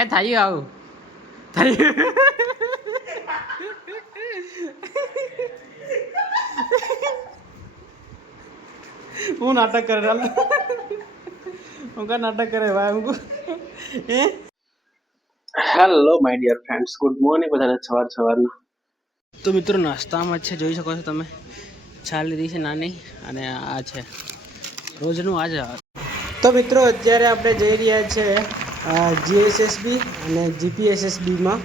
એ થયું આવું થયું હું નાટક કરે ચાલ હું કા નાટક કરે ભાઈ હું એ hello my dear friends, good morning બધાને સવારના. તો મિત્રો નાસ્તામાં છે, જોઈ શકો છો તમે, છાલ લીધી છે નાની અને આ છે રોજનું આ છે. તો મિત્રો અત્યારે આપણે જઈ રહ્યા છે જીએસએસબી અને જીપીએસએસબીમાં.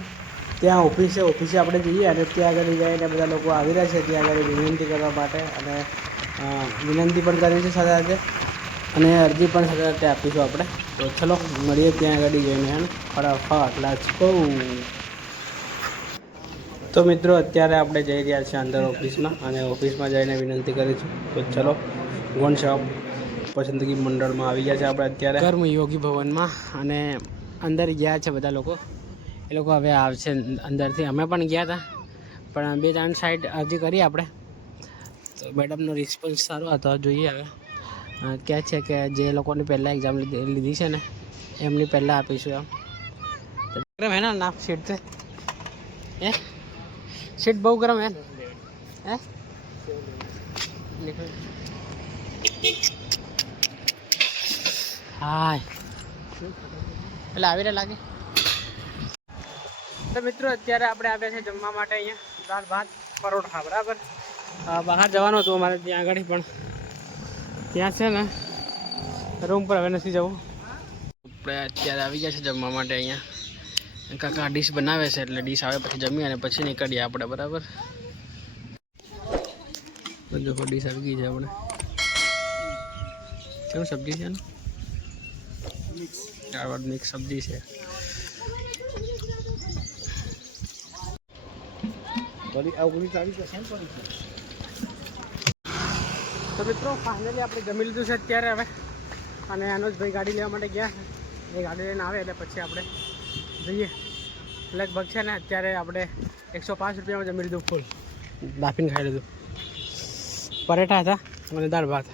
ત્યાં ઓફિસે આપણે જઈએ અને ત્યાં આગળ જઈને બધા લોકો આવી રહ્યા છે ત્યાં આગળ વિનંતી કરવા માટે, અને વિનંતી પણ કરી છે સાથે સાથે, અને અરજી પણ સાથે સાથે આપીશું આપણે. તો ચલો મળીએ ત્યાં આગળ જઈને ફટાફટ લેટ્સ ગો. તો મિત્રો અત્યારે આપણે જઈ રહ્યા છીએ અંદર ઓફિસમાં, અને ઓફિસમાં જઈને વિનંતી કરીશું. તો ચલો ગોન શોપ પસંદગી મંડળમાં આવી ગયા છે આપણે અત્યારે કર્મ યોગી ભવનમાં, અને અંદર ગયા છે બધા લોકો. એ લોકો હવે આવશે અંદરથી. અમે પણ ગયા હતા, પણ 2-3 સાઈડ અરજી કરી આપણે. તો મેડમનો રિસ્પોન્સ સારો હતો. જોઈએ હવે કહે છે કે જે લોકોની પહેલાં એક્ઝામ લીધી છે ને એમની પહેલાં આપીશું એમ. ગરમ હે ના સીટ છે એ સીટ બહુ ગરમ હે હે હાય એટલે આવી રહ્યા લાગે. તો મિત્રો અત્યારે આપણે આવ્યા છે જમવા માટે. અહીંયા દાળ ભાત પરોઠા બરાબર. બહાર જવાનું હતું અમારે ત્યાં આગળ, પણ ત્યાં છે ને રૂમ પર હવે નથી જવું. આપણે અત્યારે આવી ગયા છે જમવા માટે. અહીંયા કાકા ડીશ બનાવે છે, એટલે ડીશ આવે પછી જમીએ અને પછી નીકળીએ આપણે બરાબર. જો ડીશ આવી ગઈ છે આપણે. કેવું સબ્જી છે ને, મિક્સ સબ્જી છે. તો મિત્રો ફાઇનલી આપણે જમી લીધું છે અત્યારે હવે, અને અનુજભાઈ ગાડી લેવા માટે ગયા. એ ગાડી લઈને આવે એટલે પછી આપણે જઈએ. લગભગ છે ને અત્યારે આપણે 105 રૂપિયામાં જમી લીધું ફૂલ. બાફીને ખાઈ લીધું. પરેઠા હતા અને દાળ ભાત.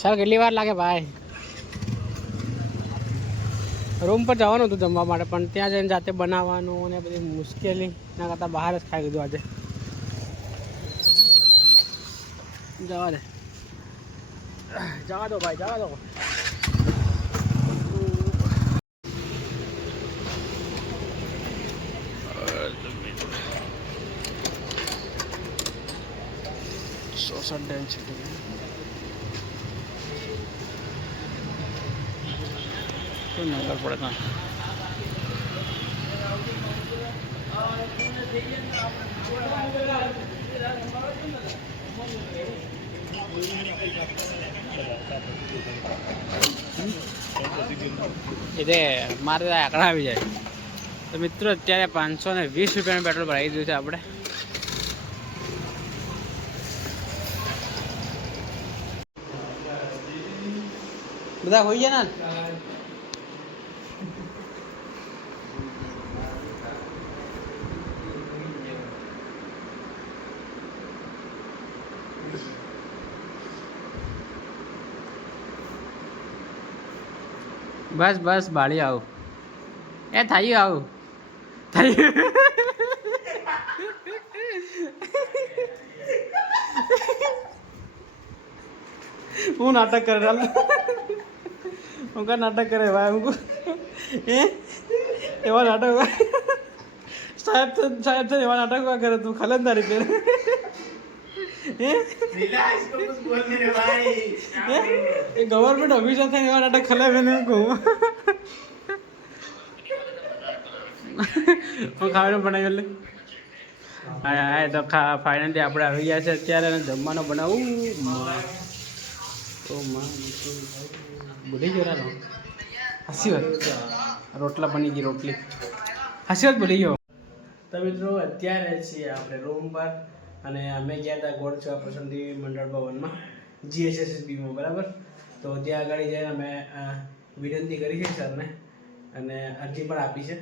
ચાલ કેટલી વાર લાગે ભાઈ? રૂમ પર જવાનું હતું જમવા માટે, પણ ત્યાં જઈને જાતે બનાવવાનું અને બધી મુશ્કેલી ના કરતાં બહાર જ ખાઈ લીધું આજે. જવા દો ભાઈ, જવા દો. સોશલ ડેન્સિટી તો નગર પડે ના. એટલે મારે આંકડા આવી જાય. તો મિત્રો અત્યારે 520 રૂપિયાનું પેટ્રોલ ભરાઈ દીધું છે આપણે. બધા હોઈ ગયા ને? બસ બસ બાળી આવું એ થયું આવું થયું. હું નાટક કરે ચાલ હું કા નાટક કરે ભાઈ હું એ એવા નાટક સાહેબ છે એવા નાટક કરે તું ખલંદારી કરે. ગવર્મેન્ટ ઓફિસર થાય એવા નાટક ખલાવે ને કહું હું ખાવાનું બનાવ્યું એટલે. હા તો ફાઇનલી આપણે આવી ગયા છે અત્યારે, જમવાનું બનાવું. ભૂલી ગયો હાસી વાત, રોટલા બની ગઈ રોટલી. હાસી વાત ભૂલી ગયો. તો મિત્રો અત્યારે છીએ આપણે રૂમ પર, અને અમે ગયા હતા ગોળ સેવા પસંદગી મંડળ ભવનમાં જીએસએસબીમાં બરાબર. તો ત્યાં આગળ જઈને અમે વિનંતી કરી છે સરને, અને અરજી પણ આપી છે.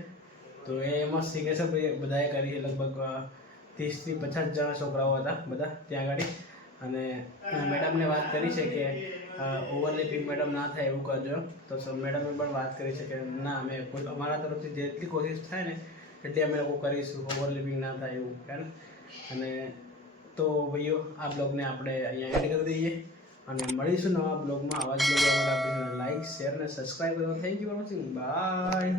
તો એમાં સિગ્નેચર બધાએ કરી છે. લગભગ 30 થી 50 જણા છોકરાઓ હતા બધા ત્યાં આગળ, અને મેડમને વાત કરી છે કે ઓવરલેપિંગ મેડમ ના થાય એવું કરજો. તો મેડમે પણ વાત કરી છે કે ના અમે અમારા તરફથી જેટલી કોશિશ થાય ને એટલી અમે લોકો કરીશું, ઓવરલેપિંગ ના થાય એવું છે ને. અને તો ભાઈઓ આ બ્લોગને આપણે અહીંયા એડ કરી દઈએ અને મળીશું નવા બ્લોગમાં. આવા જ બ્લોગ માટે આપણે લાઈક, શેર અને સબસ્ક્રાઈબ કરો. Thank you for watching. By.